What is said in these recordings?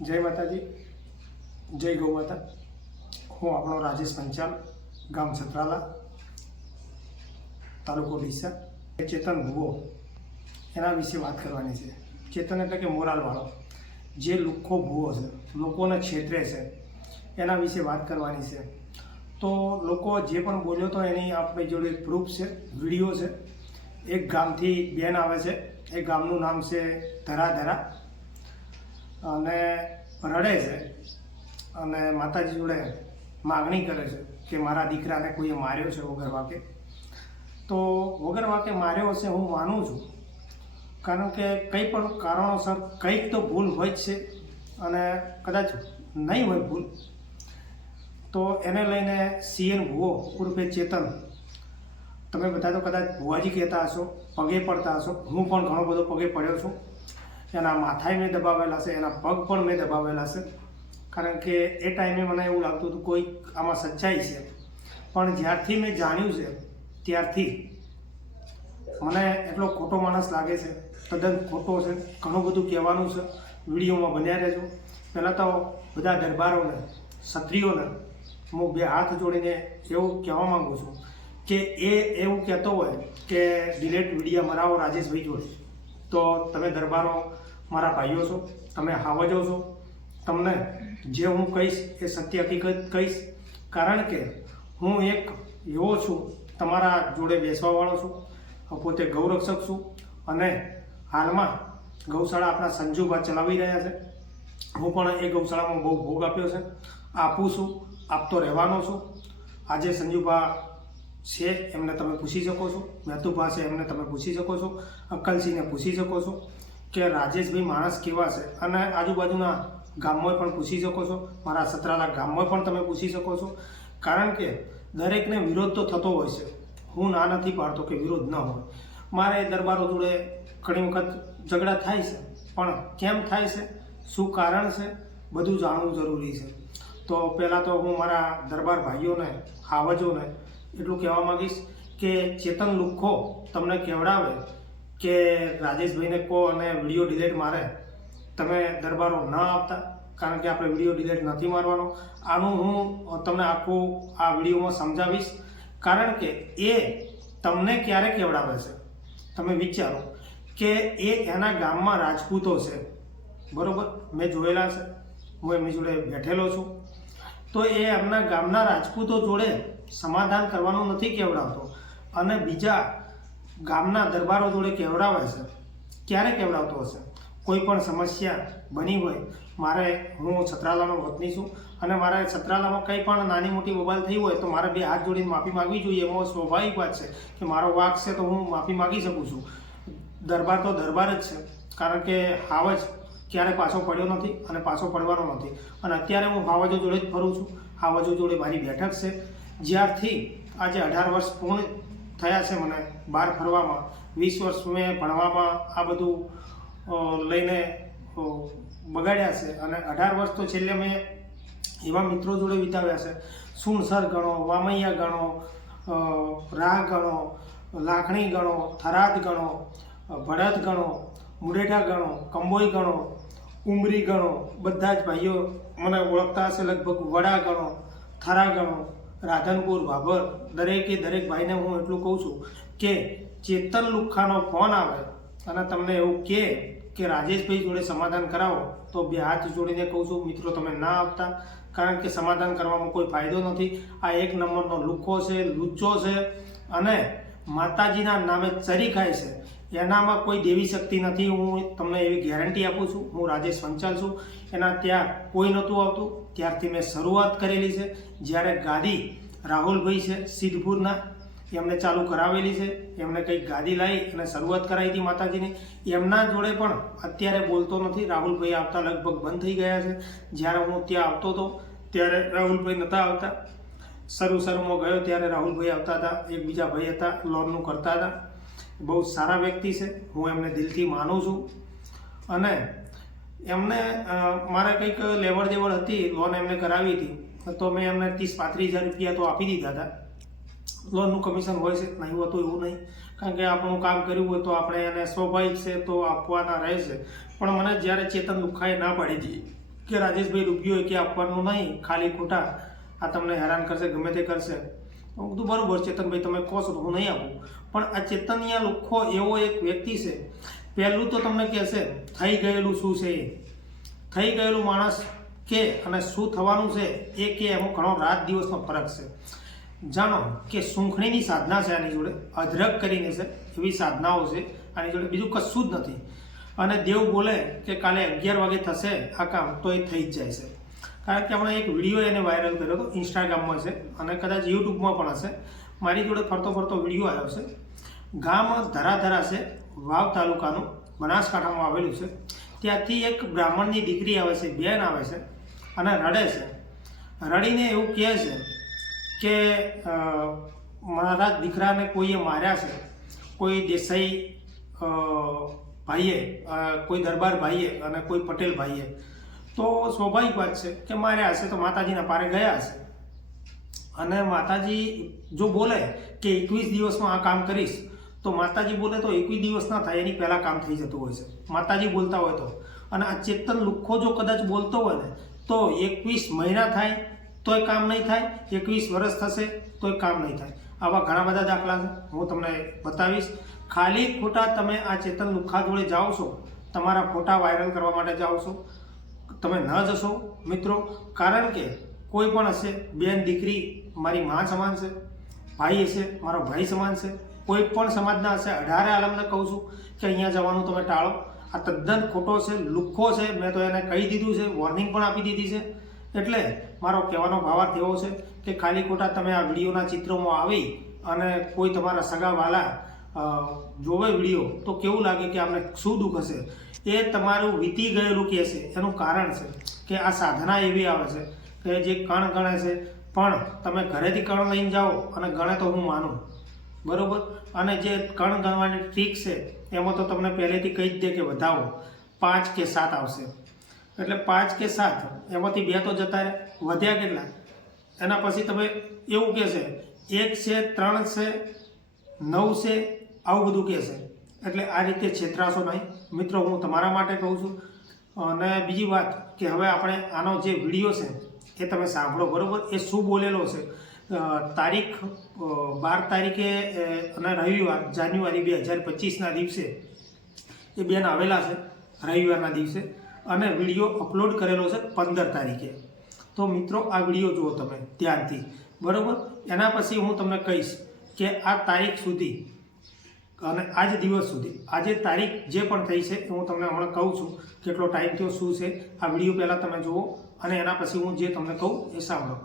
જય માતાજી, જય ગૌ માતા। હું આપણો રાજેશ પંચાલ, ગામ સતરાલા, તાલુકો ડીસા। ચેતન ભુવો એના વિશે વાત કરવાની છે। ચેતન એટલે કે મોરાલવાળો, જે લુખ્ખો ભુવો છે, લોકોને છેતરે છે, એના વિશે વાત કરવાની છે। તો લોકો જે પણ બોલ્યો તો એની આપણી જોડે પ્રૂફ છે, વિડીયો છે। એક ગામથી બેન આવે છે, એ ગામનું નામ છે ધરાધરા, અને રડે છે અને માતાજી જોડે માગણી કરે છે કે મારા દીકરાને કોઈએ માર્યો છે વગર વાકે। તો વગર વાકે માર્યો હશે હું માનું છું, કારણ કે કંઈ પણ કારણોસર કંઈક તો ભૂલ હોય જ છે, અને કદાચ નહીં હોય ભૂલ તો એને લઈને સીએન ભુવો ઉર્ફે ચેતન, તમે બધા તો કદાચ ભુવાજી કહેતા હશો, પગે પડતા હશો। હું પણ ઘણો બધો પગે પડ્યો છું। એના માથાએ મેં દબાવેલા છે, એના પગ પણ મેં દબાવેલા છે, કારણ કે એ ટાઈમે મને એવું લાગતું હતું કોઈ આમાં સચ્ચાઈ છે। પણ જ્યારથી મેં જાણ્યું છે ત્યારથી મને એટલો ખોટો માણસ લાગે છે, તદ્દન ખોટો છે। ઘણું બધું કહેવાનું છે, વિડીયોમાં બન્યા રહેજો। પહેલાં તો બધા દરબારોને, ક્ષત્રિયોને હું બે હાથ જોડીને એવું કહેવા માગું છું કે એ એવું કહેતો હોય કે ડિલેટ વિડીયો મરાવો રાજેશભાઈ જોડે, તો તમે દરબારો મારા ભાઈઓ છો, તમે હાવજો છો, તમને જે હું કહીશ એ સત્ય હકીકત કહીશ, કારણ કે હું એક એવો છું તમારા જોડે બેસવાવાળો છું, પોતે ગૌરક્ષક છું, અને હાલમાં ગૌશાળા આપણા સંજુભા ચલાવી રહ્યા છે। હું પણ એ ગૌશાળામાં બહુ ભોગ આપ્યો છે, આપું છું, આપતો રહેવાનો છું। આજે સંજુભા છે એમને તમે પૂછી શકો છો, મહેતુભા છે એમને તમે પૂછી શકો છો, અક્કલસિંહને પૂછી શકો છો કે રાજેશભાઈ માણસ કેવા છે, અને આજુબાજુના ગામમાં પણ પૂછી શકો છો, મારા સતરાલા ગામમાં પણ તમે પૂછી શકો છો, કારણ કે દરેકને વિરોધ તો થતો હોય છે। હું ના નથી પાડતો કે વિરોધ ન હોય, મારે દરબારો જોડે ઘણી વખત ઝઘડા થાય છે, પણ કેમ થાય છે, શું કારણ છે, બધું જાણવું જરૂરી છે। તો પહેલાં તો હું મારા દરબાર ભાઈઓને, હાવજોને એટલું કહેવા માગીશ કે ચેતન લુખ્ખો તમને કહેવડાવે કે રાજેશભાઈને કહો અને વિડીયો ડિલેટ મારે, તમે દરબારો ન આપતા, કારણ કે આપણે વિડીયો ડિલેટ નથી મારવાનો। આનું હું તમને આખું આ વિડીયોમાં સમજાવીશ, કારણ કે એ તમને ક્યારે કહેવડાવે છે તમે વિચારો કે એ એના ગામમાં રાજપૂતો છે, બરાબર, મેં જોયેલા છે, હું એમની જોડે બેઠેલો છું। તો એ એમના ગામના રાજપૂતો જોડે સમાધાન કરવાનું નથી કહેવડાવતો, અને બીજા ગામના દરબારો જોડે કહેવડાવે છે। ક્યારે કહેવડાવતો હશે? કોઈ પણ સમસ્યા બની હોય, મારે, હું સતરાલાનો વતની છું, અને મારે સતરાલામાં કંઈ પણ નાની મોટી બબાલ થઈ હોય તો મારે બે હાથ જોડીને માફી માગવી જોઈએ, એમાં સ્વાભાવિક વાત છે કે મારો વાંક છે તો હું માફી માગી શકું છું। દરબાર તો દરબાર જ છે, કારણ કે હાવજ ક્યારે પાછો પડ્યો નથી અને પાછો પડવાનો નથી, અને અત્યારે હું હાવજો જોડે જ ફરું છું। હાવજો જોડે મારી બેઠક છે, જ્યારથી આજે 18 વર્ષ પૂર્ણ થયા છે મને બહાર ફરવામાં, 20 વર્ષ મેં ભણવામાં આ બધું લઈને બગાડ્યા છે, અને 18 વર્ષ તો છેલ્લે મેં એવા મિત્રો જોડે વિતાવ્યા છે, સુણસર ગણો, વામૈયા ગણો, રાહ ગણો, લાખણી ગણો, થરાદ ગણો, ભડત ગણો, મુડેઠા ગણો, કંબોઈ ગણો, ઉમરી ગણો, બધા જ ભાઈઓ મને ઓળખતા હશે લગભગ, વડા ગણો, થરા ગણો, રાધનપુર, ભાભર, દરેકે દરેક ભાઈને હું એટલું કહું છું કે ચેતન લુખ્ખાનો ફોન આવે અને તમને એવું કે રાજેશભાઈ જોડે સમાધાન કરાવો, તો બે હાથ જોડીને કહું છું મિત્રો તમે ના આપતા, કારણ કે સમાધાન કરવામાં કોઈ ફાયદો નથી। આ એક નંબરનો લુખ્ખો છે, લુચ્ચો છે, અને માતાજીના નામે ચરી ખાય છે, એનામાં કોઈ દેવી શક્તિ નથી। હું તમને એવી ગેરંટી આપું છું। હું રાજેશ પંચાલ છું, એના ત્યાં કોઈ નહોતું આવતું, ત્યારથી મેં શરૂઆત કરેલી છે। જ્યારે ગાદી રાહુલભાઈ છે સિદ્ધપુરના, એમને ચાલુ કરાવેલી છે, એમને કંઈક ગાદી લાવી અને શરૂઆત કરાવી હતી માતાજીની, એમના જોડે પણ અત્યારે બોલતો નથી। રાહુલભાઈ આવતા લગભગ બંધ થઈ ગયા છે। જ્યારે હું ત્યાં આવતો હતો ત્યારે રાહુલભાઈ નહોતા આવતા, શરૂમાં ગયો ત્યારે રાહુલભાઈ આવતા હતા, એક બીજા ભાઈ હતા, લોનનું કરતા હતા, બહુ સારા વ્યક્તિ છે, હું એમને દિલથી માનું છું। અને એમને મારે કંઈક લેવડ દેવડ હતી, લોન એમને કરાવી હતી, તો મેં એમને 30-35 હજાર રૂપિયા તો આપી દીધા હતા। લોનનું કમિશન હોય છે, નહીં હોતું એવું નહીં, કારણ કે આપણું કામ કર્યું હોય તો આપણે એને સ્વાભાવિક છે તો આપવાના રહે છે। પણ મને જ્યારે ચેતન લુખ્ખાએ ના પાડી હતી કે રાજેશભાઈ રૂપિયો કે આપવાનું નહીં, ખાલી ખોટા આ તમને હેરાન કરશે, ગમે તે કરશે. હું બધું બરાબર ચેતનભાઈ તમે કહો છો તો હું નહીં આપું. પણ આ ચેતનિયા લુખ્ખો એવો એક વ્યક્તિ છે, પહેલું તો તમને કહેશે થઈ ગયેલું શું છે, એ થઈ ગયેલું માણસ કે અને શું થવાનું છે એ કે એમાં ઘણો રાત દિવસનો ફરક છે. જાણો કે સૂંખણીની સાધના છે આની જોડે, અધરક કરીને છે એવી સાધનાઓ છે આની જોડે, બીજું કશું જ નથી. અને દેવ બોલે કે કાલે 11 વાગે થશે આ કામ તો એ થઈ જ જાય છે. કારણ કે હમણાં એક વિડીયો એને વાયરલ કર્યો હતો, ઇન્સ્ટાગ્રામમાં છે અને કદાચ યુટ્યુબમાં પણ હશે. મારી જોડે ફરતો વિડીયો આવ્યો છે. ગામ ધરાધરા છે, વાવ તાલુકાનું, બનાસકાંઠામાં આવેલું છે. ત્યાંથી એક બ્રાહ્મણની દીકરી આવે છે, બેન આવે છે અને રડે છે. રડીને એવું કહે છે કે મારા દીકરાને કોઈએ માર્યા છે, કોઈ દેસાઈ ભાઈએ, કોઈ દરબાર ભાઈએ અને કોઈ પટેલ ભાઈએ. તો સ્વાભાવિક વાત છે કે માર્યા હશે તો માતાજીના પારે ગયા હશે. અને માતાજી જો બોલે કે 21 દિવસમાં આ કામ કરીશ, તો માતાજી બોલે તો 21 દિવસ ના થાય, એની પહેલાં કામ થઈ જતું હોય છે માતાજી બોલતા હોય તો. અને આ ચેતન લુખ્ખો જો કદાચ બોલતો હોય ને તો 21 મહિના થાય તોય કામ નહીં થાય, 21 વર્ષ થશે તોય કામ નહીં થાય. આવા ઘણા બધા દાખલા છે, હું તમને બતાવીશ. ખાલી ખોટા તમે આ ચેતન લુખ્ખા જોડે જાઓ છો, તમારા ફોટા વાયરલ કરવા માટે જાઓ છો, તમે ન જશો મિત્રો. કારણ કે કોઈ પણ હશે, બેન દીકરી મારી માં સમાન છે, ભાઈ હશે મારો ભાઈ સમાન છે, કોઈ પણ સમાજના હશે, 18 આલમને કહું છું કે અહીંયા જવાનું તમે ટાળો. આ તદ્દન ખોટો છે, લુખ્ખો છે. મેં તો એને કહી દીધું છે, વોર્નિંગ પણ આપી દીધી છે. એટલે મારો કહેવાનો ભાવાર્થ એવો છે કે ખાલી ખોટા તમે આ વિડીયોના ચિત્રોમાં આવી અને કોઈ તમારા સગાવાલા જોવે વિડીયો તો કેવું લાગે કે આમને શું દુઃખ હશે. એ તમારું વીતી ગયેલું કહે છે. એનું કારણ છે કે આ સાધના એવી આવે છે કે જે કણ ગણે છે, પણ તમે ઘરેથી કણ લઈને જાઓ અને ગણે તો હું માનું, બરાબર. અને જે કણ ગણવાની ટ્રીક છે એમાં તો તમને પહેલેથી કહી જ દે કે વધાવો 5 કે 7 આવશે. એટલે 5 કે 7 એમાંથી 2 તો જતા રહે, વધ્યા કેટલા? એના પછી તમે એવું કહેશે 1 છે, 3 છે, 9 છે, આવું બધું કહેશે. એટલે આ રીતે છેતરાશો નહીં મિત્રો, હું તમારા માટે કહું છું. અને બીજી વાત કે હવે આપણે આનો જે વિડીયો છે એ તમે સાંભળો, બરાબર. એ શું બોલેલો છે, તારીખ 12 તારીખે અને રવિવાર જાન્યુઆરી 2025ના દિવસે એ બેન આવેલા છે, રવિવારના દિવસે. અને વિડીયો અપલોડ કરેલો છે 15 તારીખે. તો મિત્રો આ વિડીયો જુઓ તમે ધ્યાનથી, બરાબર. એના પછી હું તમને કહીશ કે આ તારીખ સુધી અને આજ દિવસ સુધી આજે તારીખ જે પણ થઈ છે હું તમને હમણાં કહું છું કેટલો ટાઈમ થયો, શું છે. આ વિડીયો પહેલાં તમે જુઓ અને એના પછી હું જે તમને કહું એ સાંભળો.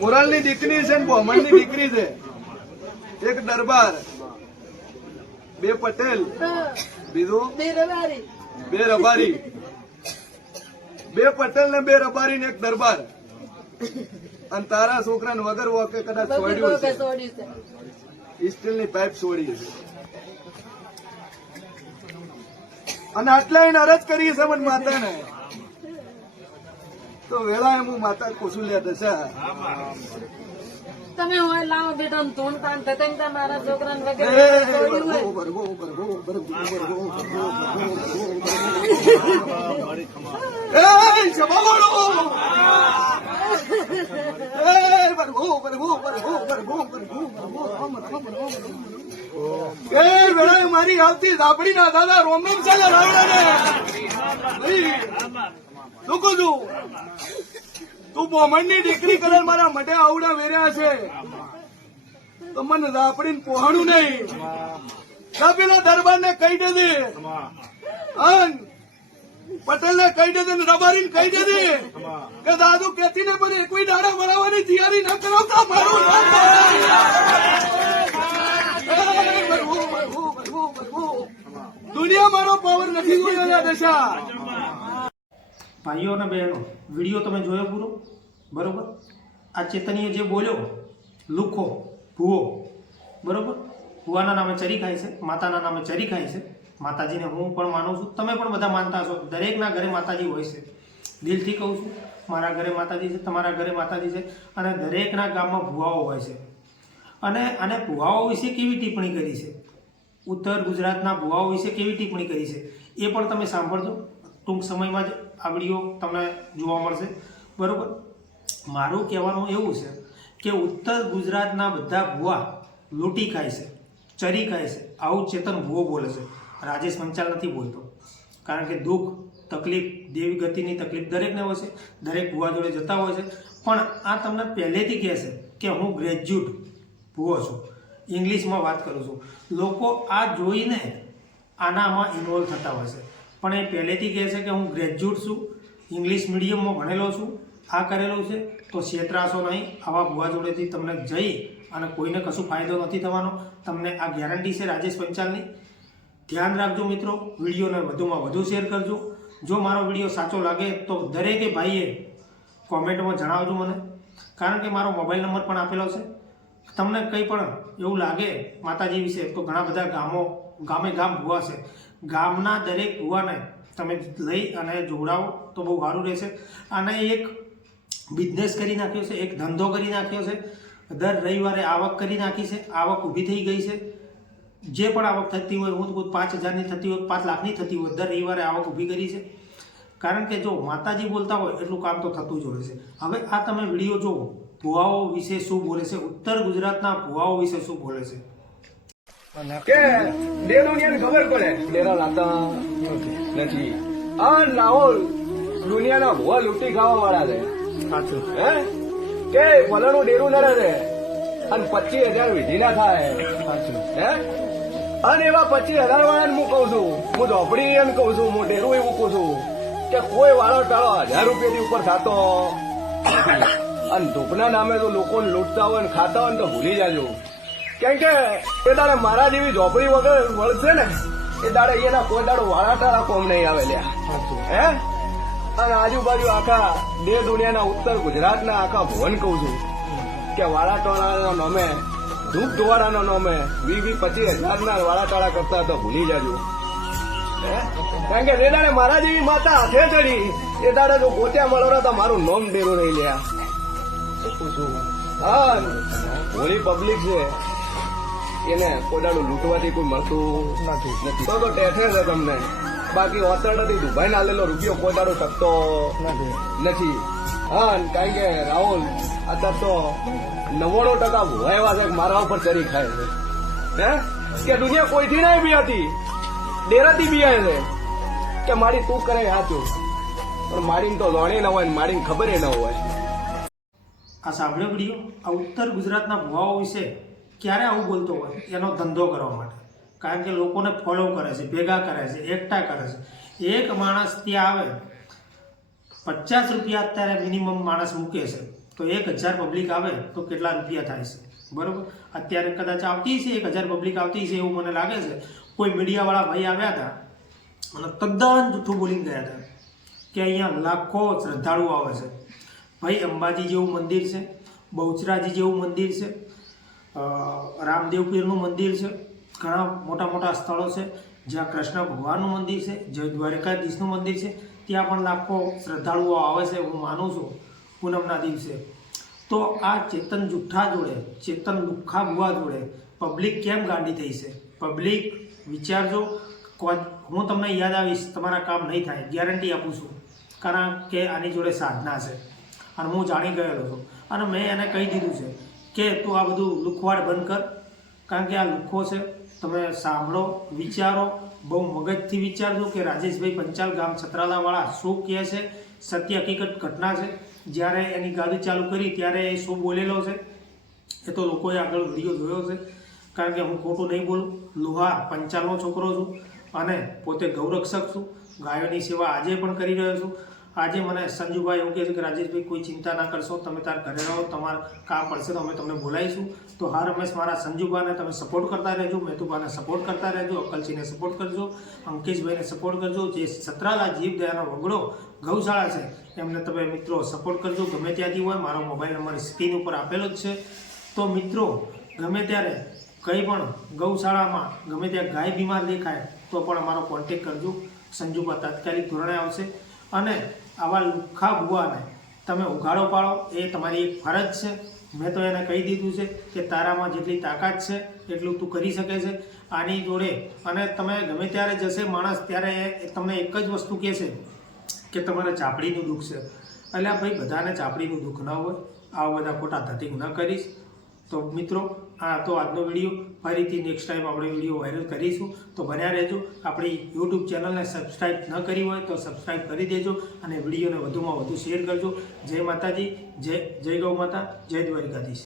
મોરાલની દીકરી છે ને બોમણની દીકરી છે. એક દરબાર, 2 પટેલ, બીજું 2 રબારી. 2 પટેલ ને 2 રબારી ને એક દરબાર. અને તારા છોકરાને વગર વોકે કદાચ છોડ્યું છે, સ્ટીલની પાઇપ છોડી છે. અને આટલા એને અરજ કરી છે મને માતાને, તો વેળા હું માતા કુસું લે દશા. તમે હોય લાવો બેટા ધૂણ કામ થતા તમારા છોકરાને વગેરે મારી આવતી ઝાપડી ના દાદા રોમ રોમ ચાલે રાવડા શું કહું છું? તું બોમણની દીકરી કલર મારા મઢે આવડા વેર્યા છે તો મને ઝાપડીને પોહાણું નહીં. પેલા દરબાર ને કહી દેજે, પટેલ ને કહી દેજે, રબારી કહી દેજે કે દાદુ કેતી ને પણ એક દાડા બનાવવાની તૈયારી ન કરાવતા મારું દુનિયા મારો પાવર નથી જોયો દશા. ભાઈઓ અને બહેનો, વિડીયો તમે જોયો પૂરો, બરાબર. આ ચેતનીય જે બોલ્યો લુખ્ખો ભૂવો, બરાબર. ભૂવાના નામે ચરી ખાય છે, માતાના નામે ચરી ખાય છે. માતાજીને હું પણ માનું છું, તમે પણ બધા માનતા છો. દરેકના ઘરે માતાજી હોય છે, દિલથી કહું છું. મારા ઘરે માતાજી છે, તમારા ઘરે માતાજી છે. અને દરેકના ગામમાં ભૂવાઓ હોય છે. અને આને ભૂવાઓ વિશે કેવી ટિપ્પણી કરી છે ઉત્તર ગુજરાતના ભુવાઓ વિશે કેવી ટિપ્પણી કરી છે એ પણ તમે સાંભળજો. ટૂંક સમયમાં જ આ વિડીયો તમને જોવા મળશે. બરાબર. મારું કહેવાનું એવું છે કે ઉત્તર ગુજરાતના બધા ભુવા લૂંટી ખાય છે, ચરી ખાય છે, આવું ચેતન ભુવો બોલે છે. રાજેશ પંચાલ નથી બોલતો. કારણ કે દુઃખ, તકલીફ, દેવી ગતિની તકલીફ દરેકને હોય છે, દરેક ભુવા જોડે જતા હોય છે. પણ આ તમને પહેલેથી કહે છે કે હું ગ્રેજ્યુએટ ભુવો છું, ઇંગ્લિશમાં વાત કરું છું. લોકો આ જોઈને આનામાં ઇન્વોલ્વ થતા હોય છે, પણ એ પહેલેથી કહે છે કે હું ગ્રેજ્યુએટ છું, ઇંગ્લિશ મીડિયમમાં ભણેલો છું, આ કરેલું છે. તો છેતરાશો નહીં. આવા ભુવા જોડેથી તમને જઈ અને કોઈને કશું ફાયદો નથી થવાનો. તમને આ ગેરંટી છે રાજેશ પંચાલની. ધ્યાન રાખજો મિત્રો. વિડીયોને વધુમાં વધુ શેર કરજો. જો મારો વિડીયો સાચો લાગે તો દરેકે ભાઈએ કોમેન્ટમાં જણાવજો મને, કારણ કે મારો મોબાઈલ નંબર પણ આપેલો છે. તમને કંઈ પણ એવું લાગે માતાજી વિશે તો ઘણા બધા ગામે ગામ ભુવા છે. ગામના દરેક ભુવાને તમે લઈ અને જોડાવો તો બહુ સારું રહેશે. અને એક બિઝનેસ કરી નાખ્યો છે, એક ધંધો કરી નાખ્યો છે. દર રવિવારે આવક કરી નાખી છે. આવક ઊભી થઈ ગઈ છે. જે પણ આવક થતી હોય, હું 5,000ની થતી હોય, 5 લાખની થતી હોય, દર રવિવારે આવક ઊભી કરી છે. કારણ કે જો માતાજી બોલતા હોય એટલું કામ તો થતું જ હોય છે. હવે આ તમે વિડીયો જુઓ, ભુવાઓ વિશે શું બોલે છે, ઉત્તર ગુજરાતના ભુવાઓ વિશે શું બોલે છે. કે ડેરોની ખબર પડે ડેરા લાતા નથી. આ રાહુલ દુનિયાના ભુવા લૂંટી ખાવા વાળા છે. સાચું. હે કે ફલાણું ડેરું નડે છે અને 25,000 વિધિ ના થાય. સાચું. હે અને એવા 25,000 વાળાને હું કઉ છું, હું ઝોપડી એમ કઉ છું, હું ડેરું એવું કહું છું કે કોઈ વાળો ટાળો 1,000 રૂપિયાથી ઉપર થતો. અને ધૂપના નામે તો લોકોને લૂંટતા હોય ને ખાતા હોય ને તો ભૂલી જાજો. કેમ કે એ દાડે મારા જેવી ઝોપડી વગર વળશે ને એ દાડે એના કોઈ દાડો વાળા ટાળા કોમ નહીં આવે લ્યા. હે અને આજુબાજુ આખા દેશ દુનિયાના ઉત્તર ગુજરાતના આખા ભુવન કઉ છું કે વાળા ટાળાના નામે, ધૂપ ધોવાડાના નામે 20-25,000 વાળા ટાળા કરતા તો ભૂલી જાજો. કારણ કે એ દાડે મારા જેવી માતા હાથે ચડી એ દાડે જો ગોત્યા મળો તો મારું નોમ ડેરું નહીં લ્યા. હા હોળી પબ્લિક છે એને કોદાડું લૂંટવાથી કોઈ મળતું નથી. તો ટેઠે છે તમને. બાકી ઓતરડાથી દુભાઈ ના લેલો રૂપિયો કોદાડો શકતો નથી. હા કારણ કે રાહુલ અત્યારે તો 99% ભૂવા એવા છે મારા ઉપર ચરી ખાય છે. હે કે દુનિયા કોઈથી નહીં બીયાતી, ડેરાથી બીયાય છે કે મારી તું કરે સાચું, પણ મારીને તો લોણી ન હોય ને મારીને ખબર ન હોય. આ સાંભળ્યો વિડીયો. આ ઉત્તર ગુજરાતના ભુવાઓ વિશે ક્યારે આવું બોલતો હોય? એનો ધંધો કરવા માટે. કારણ કે લોકોને ફોલો કરે છે, ભેગા કરે છે, એકઠા કરે છે. એક માણસ ત્યાં આવે 50 રૂપિયા અત્યારે મિનિમમ માણસ મૂકે છે, તો 1,000 પબ્લિક આવે તો કેટલા રૂપિયા થાય છે? બરોબર. અત્યારે કદાચ આવતી છે 1,000 પબ્લિક આવતી છે એવું મને લાગે છે. કોઈ મીડિયાવાળા ભાઈ આવ્યા હતા અને તદ્દન જૂઠું બોલીને ગયા હતા કે અહીંયા લાખો શ્રદ્ધાળુઓ આવે છે. ભાઈ અંબાજી જેવું મંદિર છે, બહુચરાજી જેવું મંદિર છે, રામદેવ પીરનું મંદિર છે, ઘણા મોટા મોટા સ્થળો છે જ્યાં કૃષ્ણ ભગવાનનું મંદિર છે, જય દ્વારકાધીશનું મંદિર છે. ત્યાં પણ લાખો શ્રદ્ધાળુઓ આવે છે, હું માનું છું, પૂનમના દિવસે. તો આ ચેતન જુઠ્ઠા જોડે, ચેતન લુખ્ખા ભુવા જોડે પબ્લિક કેમ ગાંડી થઈ છે? પબ્લિક વિચારજો. હું તમને યાદ આવીશ, તમારા કામ નહીં થાય, ગેરંટી આપું છું. કારણ કે આની જોડે સાધના છે અને હું જાણી ગયેલો છું. અને મેં એને કહી દીધું છે કે તું આ બધું લુખવાડ બંધ કર, કારણ કે આ લુખ્ખો છે. તમે સાંભળો, વિચારો, બહુ મગજથી વિચારજો કે રાજેશભાઈ પંચાલ ગામ છત્રાલાવાળા શું કહે છે. સત્ય હકીકત ઘટના છે. જ્યારે એની ગાડી ચાલુ કરી ત્યારે એ શું બોલેલો છે એ તો લોકોએ આગળ વિડીયો જોયો છે. કારણ કે હું ખોટું નહીં બોલું. લુહાર પંચાલનો છોકરો છું અને પોતે ગૌરક્ષક છું. ગાયોની સેવા આજે પણ કરી રહ્યો છું. આજે મને સંજુભાઈ એવું કહે છે કે રાજેશભાઈ કોઈ ચિંતા ના કરશો, તમે તાર ઘરે રહો, તમારે કામ પડશે તો અમે તમને બોલાવીશું. તો હર હંમેશ મારા સંજુભાઈને તમે સપોર્ટ કરતા રહેજો, મેતુભાઈને સપોર્ટ કરતા રહેજો, અકલસિંહને સપોર્ટ કરજો, અંકેશભાઈને સપોર્ટ કરજો. જે સતરાલા જીવદયાનો વગડો ગૌશાળા છે એમને તમે મિત્રો સપોર્ટ કરજો. ગમે ત્યાંથી હોય, મારો મોબાઈલ નંબર સ્ક્રીન ઉપર આપેલો જ છે. તો મિત્રો ગમે ત્યારે કંઈ પણ ગૌશાળામાં ગમે ત્યાં ગાય બીમાર દેખાય તો પણ અમારો કોન્ટેક કરજો. સંજુભા તાત્કાલિક ધોરણે આવશે. અને આવા લુખ્ખા ભુવાને તમે ઉઘાડો પાડો એ તમારી એક ફરજ છે. મેં તો એને કહી દીધું છે કે તારામાં જેટલી તાકાત છે એટલું તું કરી શકે છે આની જોડે. અને તમે ગમે ત્યારે જશે માણસ ત્યારે એ તમને એક જ વસ્તુ કહેશે કે તમારે ચાપડીનું દુઃખ છે. એટલે ભાઈ બધાને ચાપડીનું દુઃખ ન હોય, આવા બધા ખોટા ધતિંગ ન કરીશ. તો મિત્રો આ તો આજનો વિડીયો. ફરીથી નેક્સ્ટ ટાઈમ આપણે વિડીયો વાયરલ કરીશું, તો બન્યા રહેજો. આપણી યુટ્યુબ ચેનલને સબસ્ક્રાઈબ ન કરી હોય તો સબસ્ક્રાઈબ કરી દેજો અને વિડીયોને વધુમાં વધુ શેર કરજો. જય માતાજી, જય ગૌ માતા, જય દ્વારિકાધીશ.